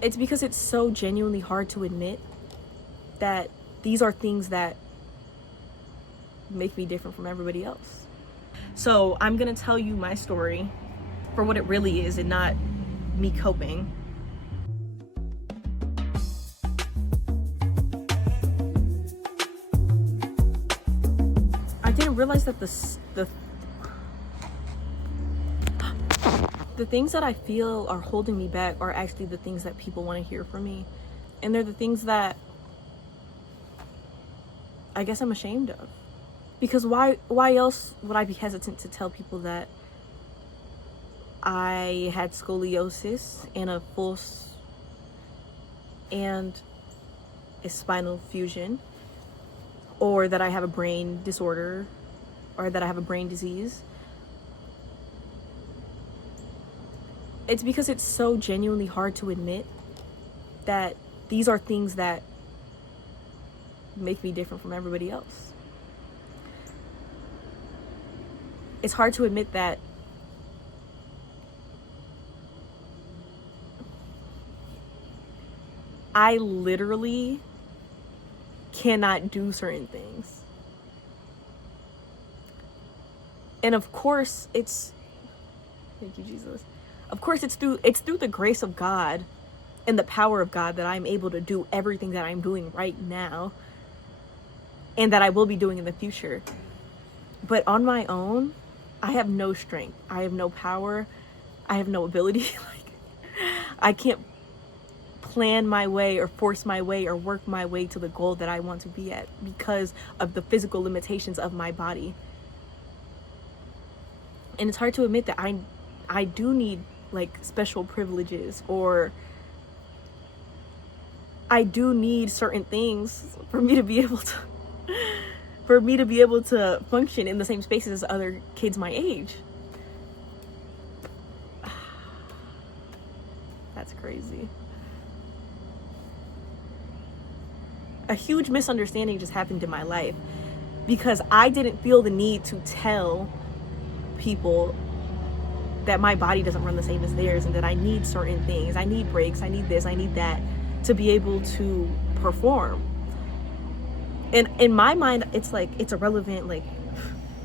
It's because it's so genuinely hard to admit that these are things that make me different from everybody else. So I'm gonna tell you my story for what it really is and not me coping. I didn't realize that the things that I feel are holding me back are actually the things that people want to hear from me. And they're the things that I guess I'm ashamed of. Because why else would I be hesitant to tell people that I had scoliosis and a spinal fusion, or that I have a brain disorder, or that I have a brain disease? It's because it's so genuinely hard to admit that these are things that make me different from everybody else. It's hard to admit that I literally cannot do certain things. And of course thank you, Jesus. Of course it's through the grace of God and the power of God that I'm able to do everything that I'm doing right now and that I will be doing in the future. But on my own, I have no strength. I have no power. I have no ability. I can't plan my way or force my way or work my way to the goal that I want to be at because of the physical limitations of my body. And it's hard to admit that I do need special privileges, or I do need certain things for me to be able to function in the same spaces as other kids my age. That's crazy. A huge misunderstanding just happened in my life because I didn't feel the need to tell people that my body doesn't run the same as theirs and that I need certain things. I need breaks, I need this, I need that to be able to perform. And in my mind, it's irrelevant,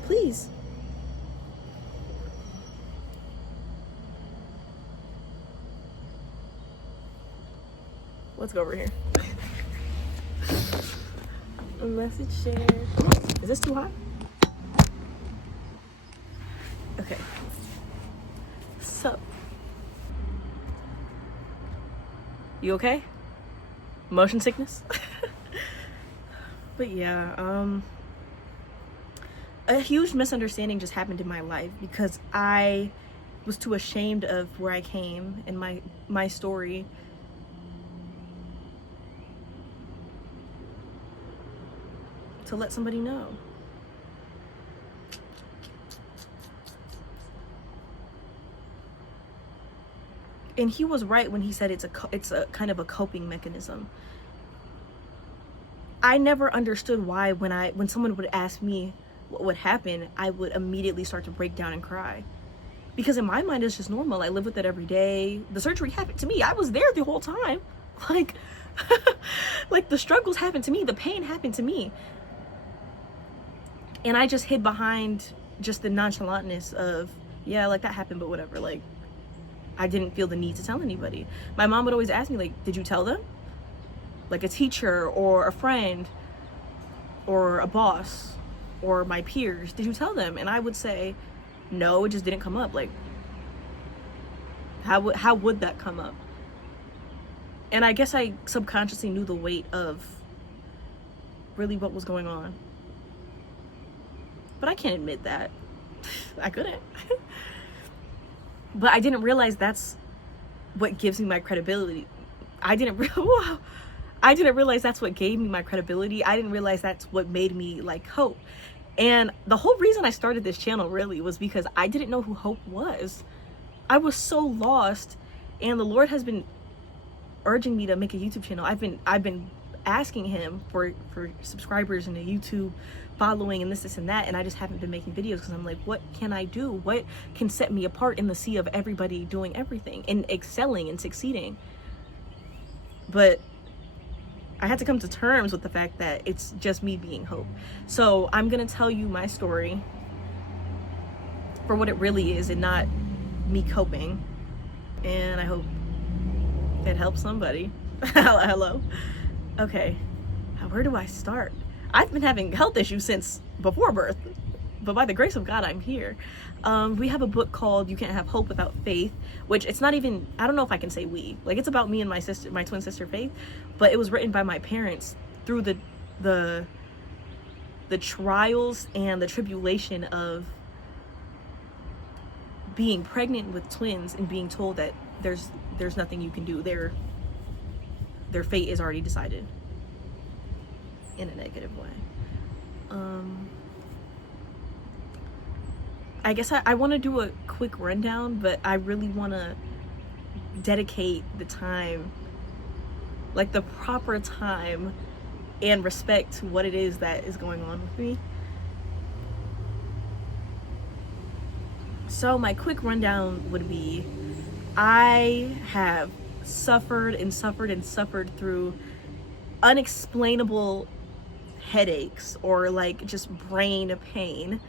please. Let's go over here. A message shared. Is this too hot? Okay. So, you okay? Motion sickness? But yeah, a huge misunderstanding just happened in my life because I was too ashamed of where I came and my story to let somebody know. And he was right when he said it's a kind of a coping mechanism. I never understood why when someone would ask me what would happen, I would immediately start to break down and cry. Because in my mind, it's just normal. I live with it every day. The surgery happened to me. I was there the whole time. The struggles happened to me. The pain happened to me. And I just hid behind just the nonchalantness of, yeah, that happened, but whatever. I didn't feel the need to tell anybody. My mom would always ask me, did you tell them? A teacher or a friend or a boss or my peers, did you tell them? And I would say, no, it just didn't come up. How would that come up? And I guess I subconsciously knew the weight of really what was going on. But I can't admit that. I couldn't. But I didn't realize that's what gives me my credibility. I didn't realize that's what gave me my credibility. I didn't realize that's what made me Hope. And the whole reason I started this channel really was because I didn't know who Hope was. I was so lost, and the Lord has been urging me to make a YouTube channel. I've been asking him for subscribers and a YouTube following and this and that, and I just haven't been making videos because I'm what can I do? What can set me apart in the sea of everybody doing everything and excelling and succeeding? But I had to come to terms with the fact that it's just me being Hope. So I'm gonna tell you my story for what it really is and not me coping. And I hope it helps somebody. Hello. Okay, where do I start? I've been having health issues since before birth, but by the grace of God, I'm here. We have a book called You Can't Have Hope Without Faith, which it's not even, I don't know if I can say we, like it's about me and my sister, my twin sister Faith, but it was written by my parents through the trials and the tribulation of being pregnant with twins and being told that there's nothing you can do. Their fate is already decided in a negative way. I guess I want to do a quick rundown, but I really want to dedicate the time, like the proper time and respect to what it is that is going on with me. So my quick rundown would be, I have suffered and suffered and suffered through unexplainable headaches or like just brain pain.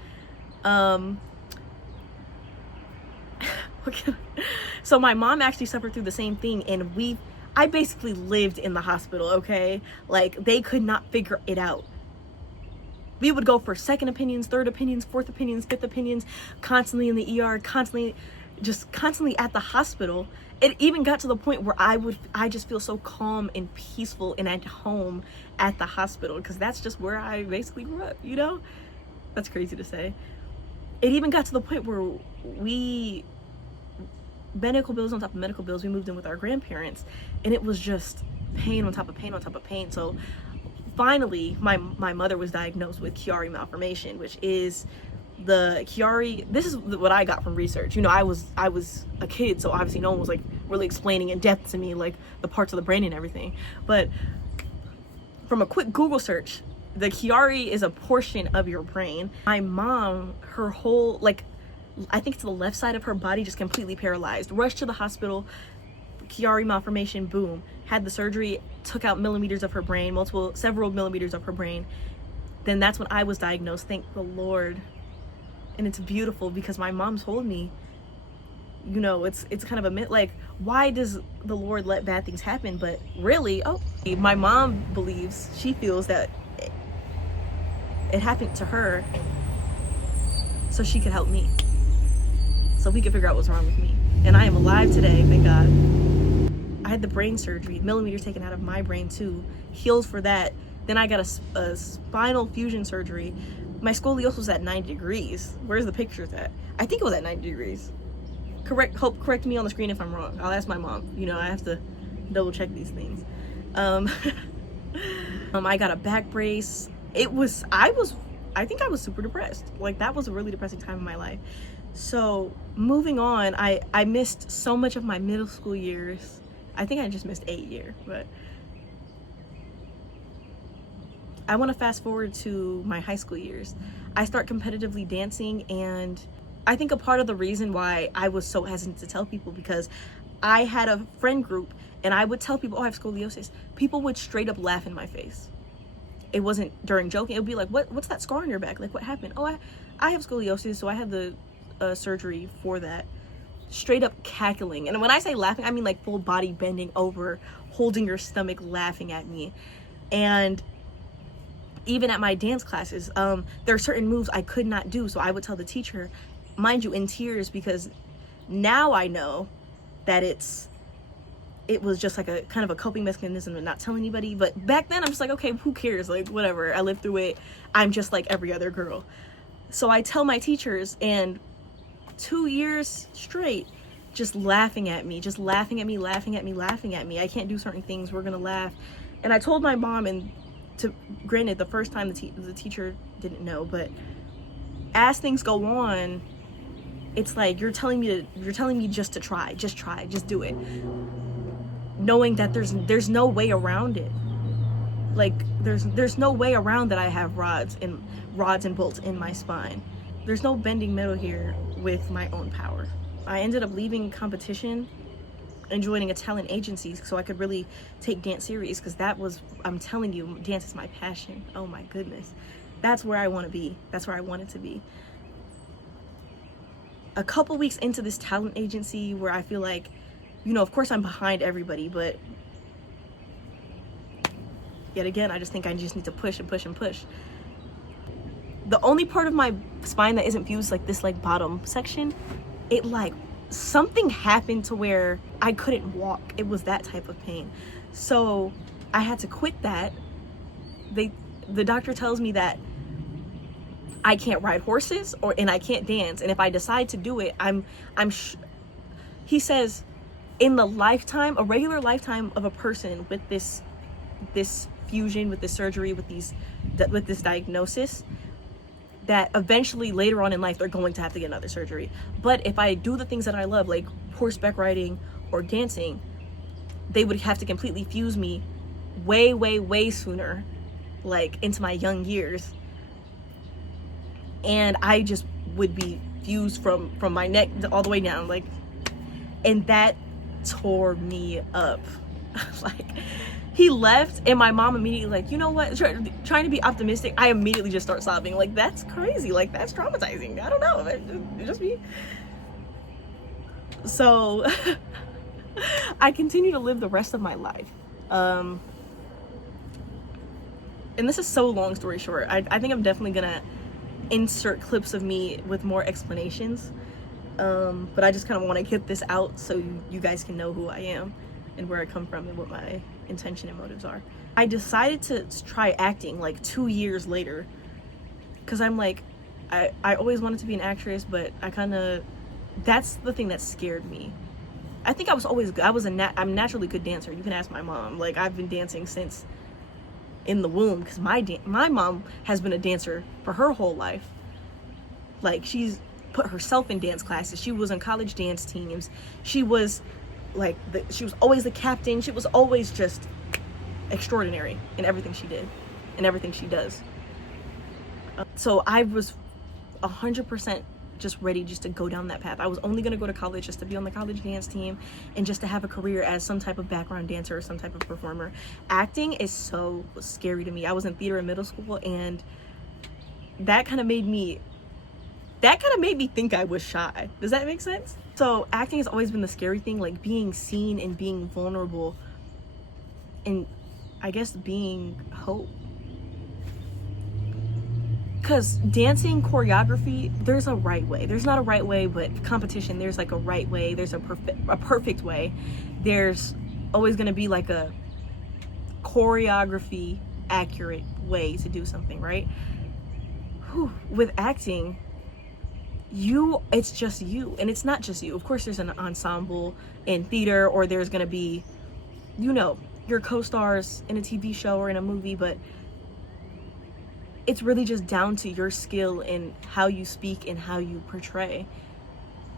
So my mom actually suffered through the same thing, and I basically lived in the hospital, okay? Like, they could not figure it out. We would go for second opinions, third opinions, fourth opinions, fifth opinions, constantly in the ER, constantly at the hospital. It even got to the point where I just feel so calm and peaceful and at home at the hospital, because that's just where I basically grew up, you know? That's crazy to say. It even got to the point where medical bills on top of medical bills, we moved in with our grandparents, and it was just pain on top of pain on top of pain. So finally, my mother was diagnosed with Chiari malformation, which is the Chiari. This is what I got from research. You know, I was a kid, so obviously no one was like really explaining in depth to me like the parts of the brain and everything. But from a quick Google search, the Chiari is a portion of your brain. My mom, her whole, like, I think it's the left side of her body just completely paralyzed. Rushed to the hospital, Chiari malformation, boom. Had the surgery, took out millimeters of her brain, several millimeters of her brain. Then that's when I was diagnosed, thank the Lord. And it's beautiful because my mom told me, you know, it's kind of a myth, like, why does the Lord let bad things happen? But really, my mom believes, she feels that it happened to her so she could help me, so we could figure out what's wrong with me. And I am alive today, thank God. I had the brain surgery, millimeters taken out of my brain too, healed for that. Then I got a spinal fusion surgery. My scoliosis was at 90 degrees. Where's the pictures at? I think it was at 90 degrees. Correct me on the screen if I'm wrong. I'll ask my mom. You know, I have to double check these things. I got a back brace. I think I was super depressed. Like, that was a really depressing time in my life. So moving on, I missed so much of my middle school years. I think I just missed 8 years, but I want to fast forward to my high school years. I start competitively dancing, and I think a part of the reason why I was so hesitant to tell people, because I had a friend group and I would tell people, oh, I have scoliosis. People would straight up laugh in my face. It wasn't during joking. It would be like, what's that scar on your back? Like, what happened? Oh, I have scoliosis, so I had the surgery for that. Straight up cackling. And when I say laughing, I mean like full body bending over, holding your stomach, laughing at me. And even at my dance classes, there are certain moves I could not do. So I would tell the teacher, mind you, in tears, because now I know that it was just like a kind of a coping mechanism and not tell anybody. But back then I'm just like, okay, who cares? Like, whatever, I lived through it. I'm just like every other girl. So I tell my teachers, and 2 years straight, just laughing at me, laughing at me. I can't do certain things, we're gonna laugh. And I told my mom, and granted, the first time the teacher didn't know, but as things go on, it's like you're telling me just to try, just do it, knowing that there's no way around it. Like, there's no way around that I have rods and bolts in my spine. There's no bending middle here with my own power. I ended up leaving competition and joining a talent agency so I could really take dance serious, because that was, I'm telling you, dance is my passion. Oh my goodness. That's where I want to be. That's where I wanted to be. A couple weeks into this talent agency where I feel like, you know, of course I'm behind everybody, but yet again, I just think I just need to push and push and push. The only part of my spine that isn't fused, like this like bottom section, it like something happened to where I couldn't walk. It was that type of pain. So I had to quit that. The doctor tells me that I can't ride horses and I can't dance. And if I decide to do it, he says in the lifetime, a regular lifetime of a person with this fusion, with this surgery, with this diagnosis, that eventually later on in life they're going to have to get another surgery. But if I do the things that I love, like horseback riding or dancing, they would have to completely fuse me way sooner, like into my young years. And I just would be fused from my neck all the way down, like, and that tore me up. Like, he left and my mom immediately, like, you know what, trying to be optimistic, I immediately just start sobbing. Like, that's crazy, like, that's traumatizing. I don't know, it just me. So I continue to live the rest of my life, and this is so long story short. I think I'm definitely gonna insert clips of me with more explanations, but I just kind of want to get this out so you guys can know who I am and where I come from and what my intention and motives are. I decided to try acting like 2 years later, because I'm like, I always wanted to be an actress, but that's the thing that scared me. I think I'm naturally good dancer. You can ask my mom. Like, I've been dancing since in the womb, because my mom has been a dancer for her whole life. Like, she's put herself in dance classes. She was in college dance teams. She was like she was always the captain. She was always just extraordinary in everything she did and everything she does. So I was 100% just ready just to go down that path. I was only going to go to college just to be on the college dance team and just to have a career as some type of background dancer or some type of performer. Acting is so scary to me. I was in theater in middle school, and that kind of made me think I was shy. Does that make sense? So acting has always been the scary thing, like being seen and being vulnerable, and I guess being hope. Because dancing, choreography, there's a right way. There's not a right way, but competition, there's like a right way. There's a perfect way. There's always going to be like a choreography accurate way to do something, right? Whew. With acting, it's just you, and it's not just you. Of course there's an ensemble in theater, or there's going to be, you know, your co-stars in a TV show or in a movie, but it's really just down to your skill and how you speak and how you portray.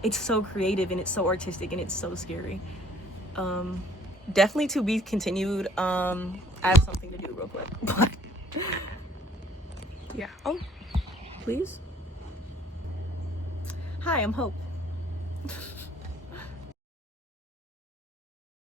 It's so creative and it's so artistic and it's so scary. Definitely to be continued. I have something to do real quick, but yeah. Oh, please. Hi, I'm Hope.